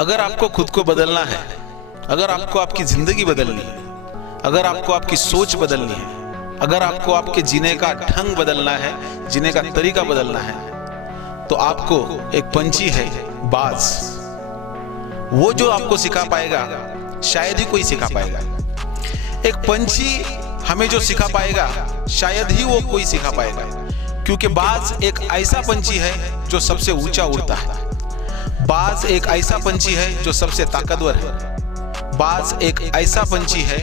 अगर आपको खुद को बदलना है, अगर आपको आपकी जिंदगी बदलनी है, अगर आपको आपकी सोच बदलनी है, अगर आपको आपके जीने का ढंग बदलना है, जीने का तरीका बदलना है, तो आपको एक पंछी है बाज, वो जो आपको सिखा पाएगा शायद ही कोई सिखा पाएगा। एक पंछी हमें जो सिखा पाएगा शायद ही वो कोई सिखा पाएगा, क्योंकि बाज एक ऐसा पंछी है जो सबसे ऊंचा उड़ता है। बाज एक ऐसा पंछी है जो सबसे ताकतवर है। बाज एक ऐसा पंछी है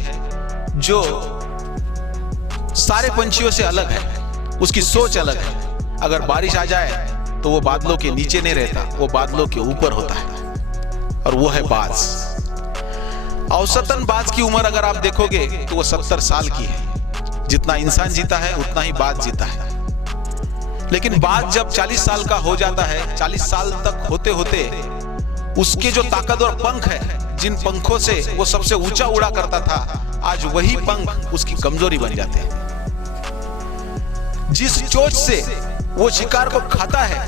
जो सारे पंछियों से अलग है, उसकी सोच अलग है। अगर बारिश आ जाए तो वो बादलों के नीचे नहीं रहता, वो बादलों के ऊपर होता है, और वो है बाज। औसतन बाज की उम्र अगर आप देखोगे तो वो 70 साल की है। जितना इंसान जीता है उतना ही बाज जीता है। लेकिन बाज जब 40 साल का हो जाता है, 40 साल तक होते होते उसके जो ताकतवर पंख है, जिन पंखों से वो सबसे ऊंचा उड़ा करता था, आज वही पंख उसकी कमजोरी बन जाते हैं। जिस चोंच से वो शिकार को खाता है,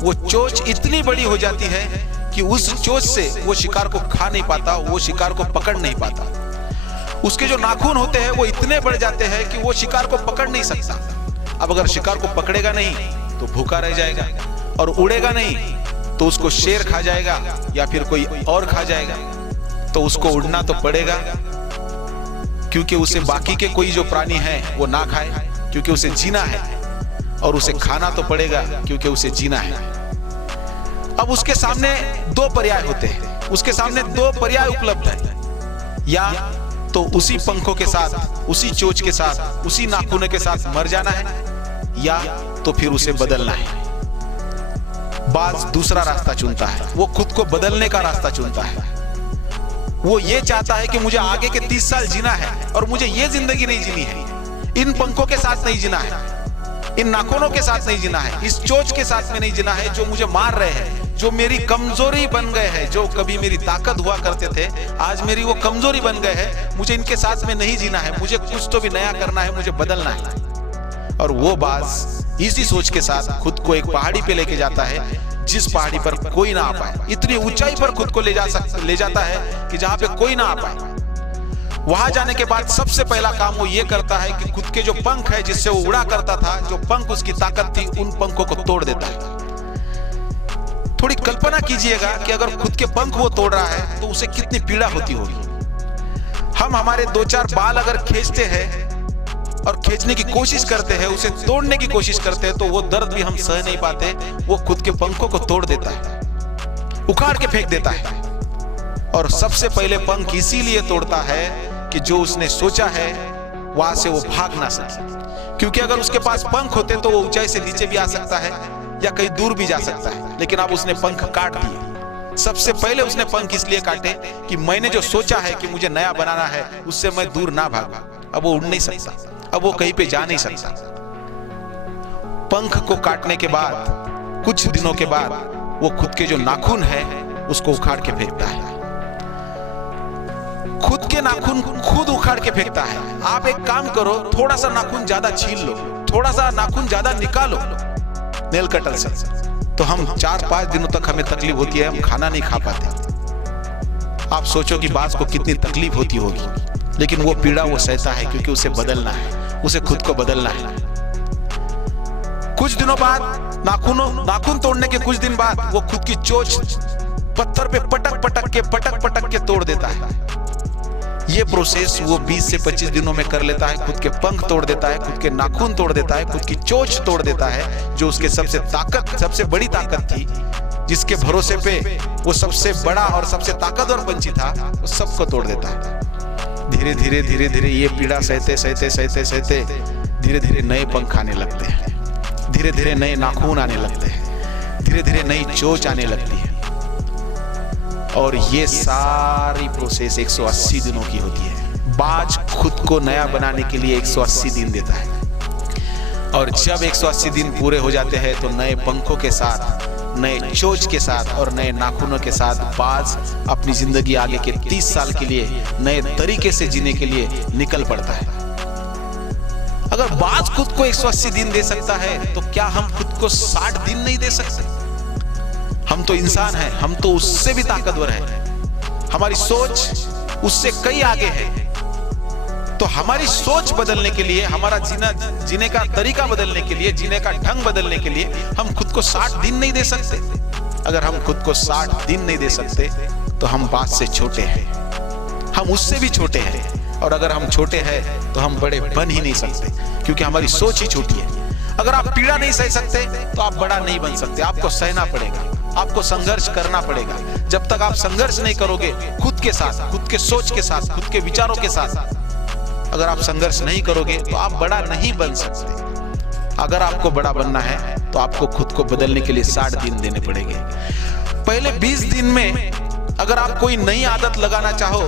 वो चोंच इतनी बड़ी हो जाती है कि उस चोंच से वो शिकार को खा नहीं पाता, वो शिकार को पकड़ नहीं पाता। उसके जो नाखून होते हैं वो इतने बढ़ जाते हैं कि वो शिकार को पकड़ नहीं सकता। अब अगर शिकार को पकड़ेगा नहीं तो भूखा रह जाएगा, और उड़ेगा नहीं तो उसको शेर खा जाएगा या फिर कोई और खा जाएगा। तो उसको उड़ना तो पड़ेगा, क्योंकि उसे बाकी के कोई जो प्राणी है वो ना खाए, क्योंकि उसे जीना है, और उसे खाना तो पड़ेगा क्योंकि उसे जीना है। अब उसके सामने दो पर्याय होते हैं, उसके सामने दो पर्याय उपलब्ध है। या तो उसी पंखों के साथ, उसी चोंच के साथ, उसी नाखूनों के साथ मर जाना है, या तो फिर उसे बदलना है। बाज दूसरा रास्ता चुनता है, वो खुद को बदलने का रास्ता चुनता है। वो ये चाहता है कि मुझे आगे के 30 साल जीना है, और मुझे ये जिंदगी नहीं जीनी है, इन पंखों के साथ नहीं जीना है, इन नाखूनों के साथ नहीं जीना है, इस चोंच के साथ में नहीं जीना है जो मुझे मार रहे हैं, जो मेरी कमजोरी बन गए हैं। जो कभी मेरी ताकत हुआ करते थे आज मेरी वो कमजोरी बन गए हैं। मुझे इनके साथ में नहीं जीना है, मुझे कुछ तो भी नया करना है, मुझे बदलना है। और वो बाज इसी सोच के साथ खुद को एक पहाड़ी पे लेके जाता है, जिस पहाड़ी पर कोई ना आ पाए। इतनी ऊंचाई पर खुद को ले जाता है कि जहां पे कोई ना आ पाए। वहां जाने के बाद सबसे पहला काम वो ये करता है कि खुद के जो पंख है, जिससे वो उड़ा करता था, जो पंख उसकी ताकत थी, उन पंखों को तोड़ देता है। थोड़ी कल्पना कीजिएगा कि अगर खुद के पंख वो तोड़ रहा है तो उसे कितनी पीड़ा होती होगी। हम हमारे 2-4 बाल अगर खींचते हैं और खींचने की कोशिश करते हैं, उसे तोड़ने की कोशिश करते हैं, तो वो दर्द भी हम सह नहीं पाते। वो खुद के पंखों को तोड़ देता है, उखाड़ के फेंक देता है। और सबसे पहले पंख इसीलिए तोड़ता है कि जो उसने सोचा है वहां से वो भाग ना सके, क्योंकि अगर उसके पास पंख होते तो वो ऊंचाई से नीचे भी आ सकता है या कहीं दूर भी जा सकता है। लेकिन अब उसने पंख काट दिए। सबसे पहले उसने पंख इसलिए काटे कि मैंने जो सोचा है कि मुझे नया बनाना है, उससे मैं दूर ना भागूं। अब वो उड़ नहीं सकता, अब वो कहीं पे जा नहीं सकता। पंख को काटने के बाद कुछ दिनों के बाद वो खुद के जो नाखून है उसको उखाड़ के फेंकता है। खुद के नाखून खुद उखाड़ के फेंकता है। आप एक काम करो, थोड़ा सा नाखून ज्यादा छील लो, थोड़ा सा नाखून ज्यादा निकालो नेल कटर से, तो हम 4-5 दिनों तक हमें तकलीफ होती है, हम खाना नहीं खा पाते। आप सोचो कि बाज को कितनी तकलीफ होती होगी, लेकिन वो पीड़ा वो सहता है, क्योंकि उसे बदलना है, उसे खुद को बदलना है। कुछ दिनों बाद नाखून तोड़ने के कुछ दिन बाद वो खुद की चोंच पत्थर पे पटक पटक के तोड़ देता है। ये प्रोसेस वो 20 से 25 दिनों में कर लेता है। खुद के पंख तोड़ देता है, खुद के नाखून तोड़ देता है, खुद की चोंच तोड़ देता है, जो उसके सबसे बड़ी ताकत थी, जिसके भरोसे पे वो सबसे बड़ा और सबसे ताकतवर पंछी था, वो सबको तोड़ देता है। धीरे धीरे ये पीड़ा सहते धीरे धीरे नए पंख आने लगते हैं, धीरे धीरे नए नाखून आने लगते हैं, धीरे धीरे नई चोंच आने लगती है। और ये सारी प्रोसेस 180 दिनों की होती है। बाज खुद को नया बनाने के लिए 180 दिन देता है, और जब 180 दिन पूरे हो जाते हैं तो नए पंखों के साथ, नए चोंच के साथ और नए नाखूनों के साथ बाज अपनी जिंदगी आगे के 30 साल के लिए नए तरीके से जीने के लिए निकल पड़ता है। अगर बाज खुद को 180 दिन दे सकता है तो क्या हम खुद को 60 दिन नहीं दे सकते? हम तो इंसान हैं, हम तो उससे भी ताकतवर हैं। हमारी सोच उससे कई आगे है। तो हमारी सोच बदलने के लिए, हमारा जीने का तरीका बदलने के लिए, जीने का ढंग बदलने के लिए हम खुद को 60 दिन नहीं दे सकते। अगर हम खुद को 60 दिन नहीं दे सकते तो हम बात से छोटे हैं, हम उससे भी छोटे हैं। और अगर हम छोटे हैं तो हम बड़े बन ही नहीं सकते, क्योंकि हमारी सोच ही छोटी है। अगर आप पीड़ा नहीं सह सकते तो आप बड़ा नहीं बन सकते। आपको सहना पड़ेगा, आपको संघर्ष करना पड़ेगा। जब तक आप संघर्ष नहीं करोगे खुद के साथ, खुद के सोच के साथ, खुद के विचारों के साथ, अगर आप संघर्ष नहीं करोगे तो आप बड़ा नहीं बन सकते। अगर आपको बड़ा बनना है तो आपको खुद को बदलने के लिए 60 दिन देने पड़ेंगे। पहले 20 दिन में अगर आप कोई नई आदत लगाना चाहो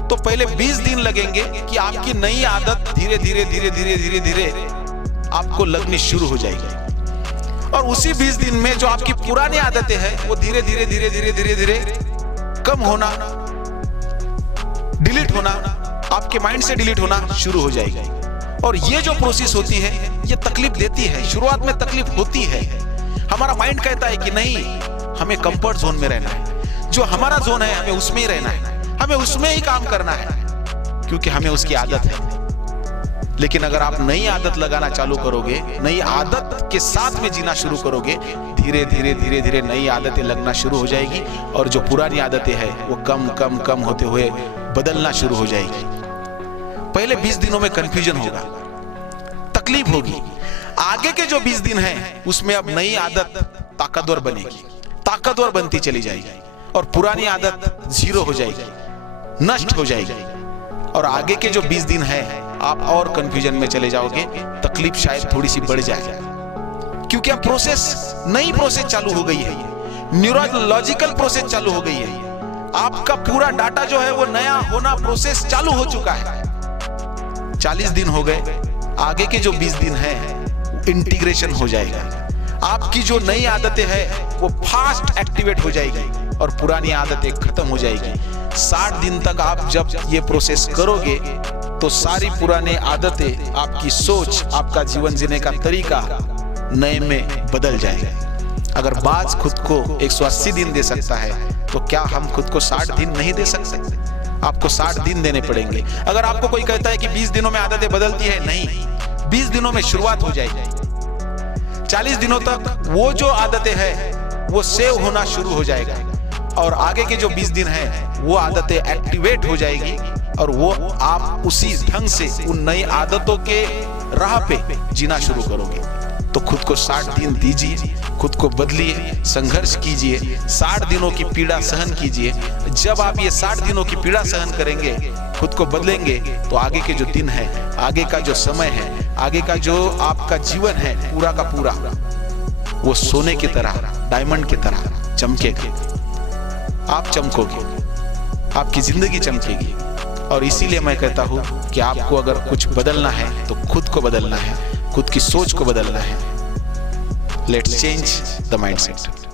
तो पहले 20 दिन लगेंगे कि आपकी नई आदत धीरे धीरे धीरे धीरे धीरे धीरे आपको लगनी शुरू हो जाएगी। और उसी 20 दिन में जो आपकी पुरानी आदतें हैं वो धीरे धीरे धीरे धीरे धीरे धीरे कम होना, डिलीट होना, आपके माइंड से डिलीट होना शुरू हो जाएगी। और ये जो प्रोसेस होती है ये तकलीफ देती है, शुरुआत में तकलीफ होती है। हमारा माइंड कहता है कि नहीं, हमें कंफर्ट जोन में रहना है, जो हमारा जोन है हमें उसमें ही रहना है, हमें उसमें ही काम करना है, क्योंकि हमें उसकी आदत है। लेकिन अगर आप नई आदत लगाना चालू करोगे, नई आदत के साथ में जीना शुरू करोगे, धीरे धीरे धीरे धीरे नई आदतें लगना शुरू हो जाएगी और जो पुरानी आदतें हैं वो कम कम कम होते हुए बदलना शुरू हो जाएगी। पहले 20 दिनों में कंफ्यूजन होगा, तकलीफ होगी। आगे के जो 20 दिन हैं उसमें अब नई आदत ताकतवर बनेगी, ताकतवर बनती चली जाएगी और पुरानी आदत जीरो हो जाएगी, नष्ट हो जाएगी। और आगे के जो 20 दिन हैं आप और कंफ्यूजन में चले जाओगे, तकलीफ शायद थोड़ी सी बढ़ जाएगी, क्योंकि अब प्रोसेस, नई प्रोसेस चालू हो गई है, न्यूरोलॉजिकल प्रोसेस चालू हो गई है। आपका पूरा डाटा जो है वो नया होना प्रोसेस चालू हो चुका है। 40 दिन हो गए, आगे के जो 20 दिन हैं इंटीग्रेशन हो जाएगा। आपकी जो नई आदतें हैं वो फास्ट एक्टिवेट हो जाएगी और पुरानी आदतें खत्म हो जाएगी। 60 दिन तक आप जब ये प्रोसेस करोगे तो सारी पुरानी आदतें, आपकी सोच, आपका जीवन जीने का तरीका नए में बदल जाएगा। अगर बाज खुद को 180 दिन दे सकता है तो क्या हम खुद को 60 दिन नहीं दे सकते? आपको 60 दिन देने पड़ेंगे। अगर आपको कोई कहता है कि 20 दिनों में आदतें बदलती है, नहीं, 20 दिनों में शुरुआत हो जाएगी। 40 दिनों तक वो जो आदतें हैं वो सेव होना शुरू हो जाएगा और आगे के जो 20 दिन हैं वो आदतें एक्टिवेट हो जाएगी और वो आप उसी ढंग से उन नई आदतों के राह पे जीना शुरू करोगे। तो खुद को 60 दिन दीजिए, खुद को बदलिए, संघर्ष कीजिए, 60 दिनों की पीड़ा सहन कीजिए। जब आप ये 60 दिनों की पीड़ा सहन करेंगे, खुद को बदलेंगे, तो आगे के जो दिन है, आगे का जो समय है, आगे का जो आपका जीवन है पूरा का पूरा, वो सोने की तरह, डायमंड की तरह चमकेगा। आप चमकोगे, आपकी जिंदगी चमकेगी। और इसीलिए मैं कहता हूं कि आपको अगर कुछ बदलना है तो खुद को बदलना है, खुद की सोच को बदलना है। Let's change the mindset.